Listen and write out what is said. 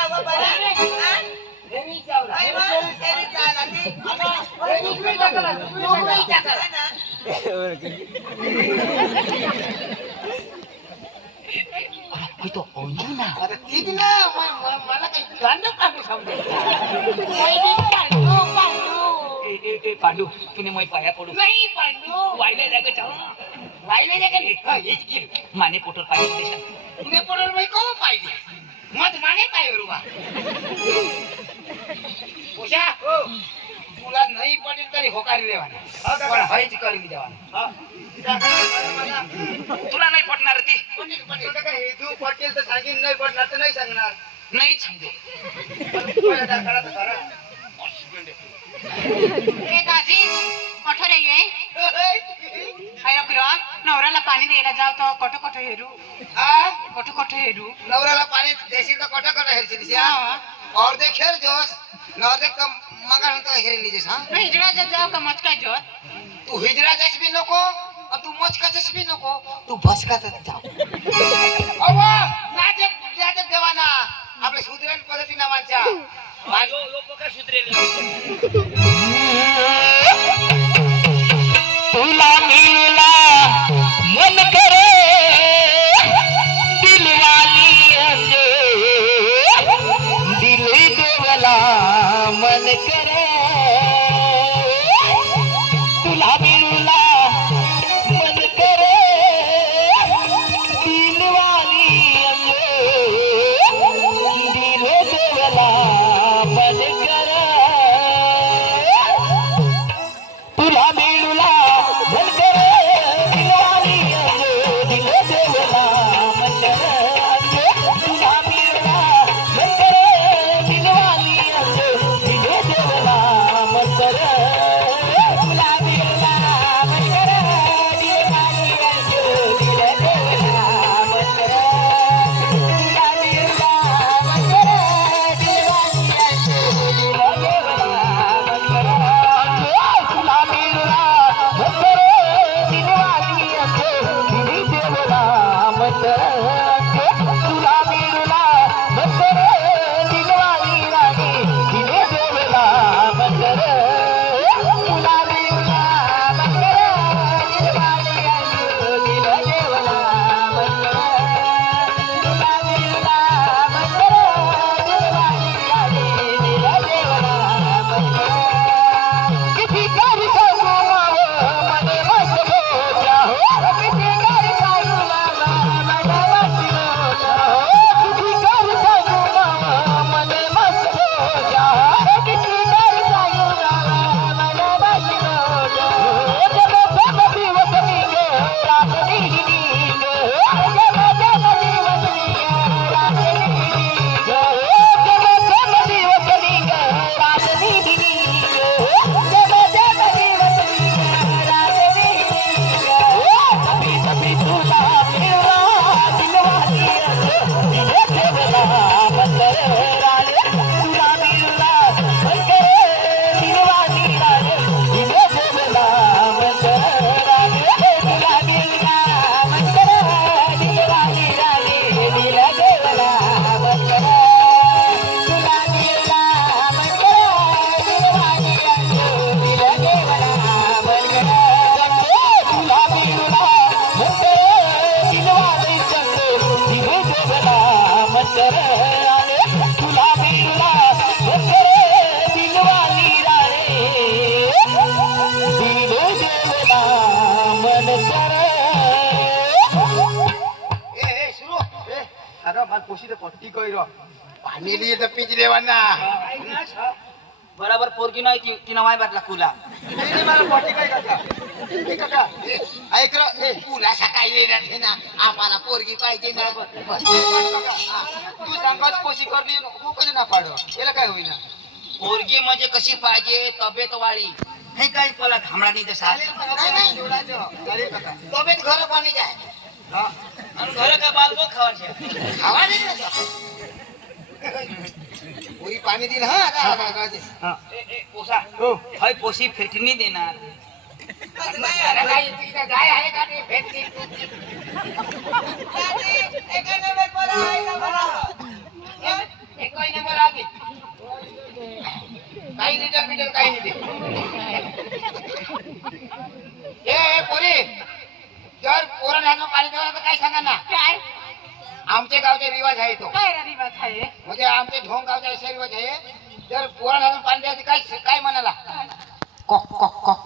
जावं बरं हा? काय मग? फेरी चाल आणि तो अंजू ना अरे तीच ना मला काही गाणं काढू समजे पांडू तुने मै पाया पडू नाही पांडू वायले जागा चाव वाहिले हेच घे माने पोटर पाहिजे देशात तुने पडल बाई कोण पाहिजे मत माने पाय रुबा उषा तुला नाही पडेल तरी होकारी देवाना पण हायच करून देवाना तुला नाही पटणार ती तू पटेल तर सांगेन नाही पडणार तर नाही सांगणार नाही सांगतो कठोर आहे अयो किरो नवऱ्याला पाणी द्यायला जाव तो कोठो कोठो हेरू कोठो कोठो हेरू नवऱ्याला पाणी देशील तर कोटा कोटा हेरशील और देख खेर जोस नवर देख कम मगर होता हेर लीजिए हाँ हिजड़ा जाओ का मचका जो तू हिजरा जस भी नको और तू मचका जस भी नको तू भसका जस जाओ अवा नाचे देवाना आपले सुधरण पद्धती नावांच्या तुला मिळला मन करे दिलवाली दिल देवला मन करे तुला मिळला मन करे दिलवाली दिल देवला मन करे तुला मिळला मन करे दिलवाली दिल देवला मन करे तुला मिळला मन करे दिलवाली दिल देवला मन करे तुला मिळला मन करे दिलवाली दिल देवला मन करे तुला मिळला मन करे दिलवाली दिल देवला मन करे तुला मिळला मन करे दिलवाली दिल देवला मन करे तुला मिळला मन करे दिलवाली राणी दिल देवला मन करे तुला मिळला मन करे दिलवाली दिल देवला मन करे तुला मिळला मन करे दिलवाली राणी दिल देवला मन करे किती कर सांगू मने मस्त बोचा हो किती कर सांगू मने मस्त बोचा हो किती कर सांगू मने मस्त बोचा हो किती कर सांगू मने मस्त बोचा हो जब जब दिवस निघे रात निघे जब जब दिवस निघे रात निघे जब जब दिवस निघे रात निघे जब जब दिवस निघे रात निघे तभी तभी तुला मिळला दिलवाली दिल देवला मन करे राणे तुला मिळला मन करे दिलवाली राणे दिल देवला मन करे राणे तुला मिळला मन करे दिलवाली राणे दिल देवला मन करे तुला मिळला मन करे दिलवाली राणे दिल देवला मन करे तुला मिळला मन करे दिलवाली चंद दिल देवला मन करे राणे तुला मिळला मन करे दिलवाली राणे दिल देवला मन करे ए सुरो ए अरे माल पोशी ते पट्टी कइरो पाणी लिए तर पिच देवाना बराबर पोरगी नाही ती ती नवाय बाटला कुला नाही मला पट्टी काय काका ए काका ऐक रे ए तुला सकाळी येणार ना आम्हाला पोरगी पाहिजे ना बस तू सांगच पोशी करली हो कधी ना पाडो याला काय होईना पोरगी म्हणजे कशी पाहिजे तब्येत वाळी हे काय तुला घामडानी जसा नाही जोडायचं अरे काका तब्येत घर पाणी जाय हा आणि घर का बालबो खावाचे खावा नाही ना पोरी पाणी दिन हा आता पोसा हाय पोशी फेटणी देणार अरे काय तिथे गाय आहे का ते भेटती एका नंबर पर आहे का बरं? एक कोई बिटल काही नाही ते ए पोरी जर पोराला ह्यानं पाणी देणार तर काय सांगा ना काय आमच्या गावचे रिवाज आहे तो काय रे रिवाज आहे म्हणजे आमचे ढोंग गावचा असा रिवाज आहे जर पोराला ह्यानं पाणी द्यायचं काय काय म्हणाला कॉक कॉक कॉक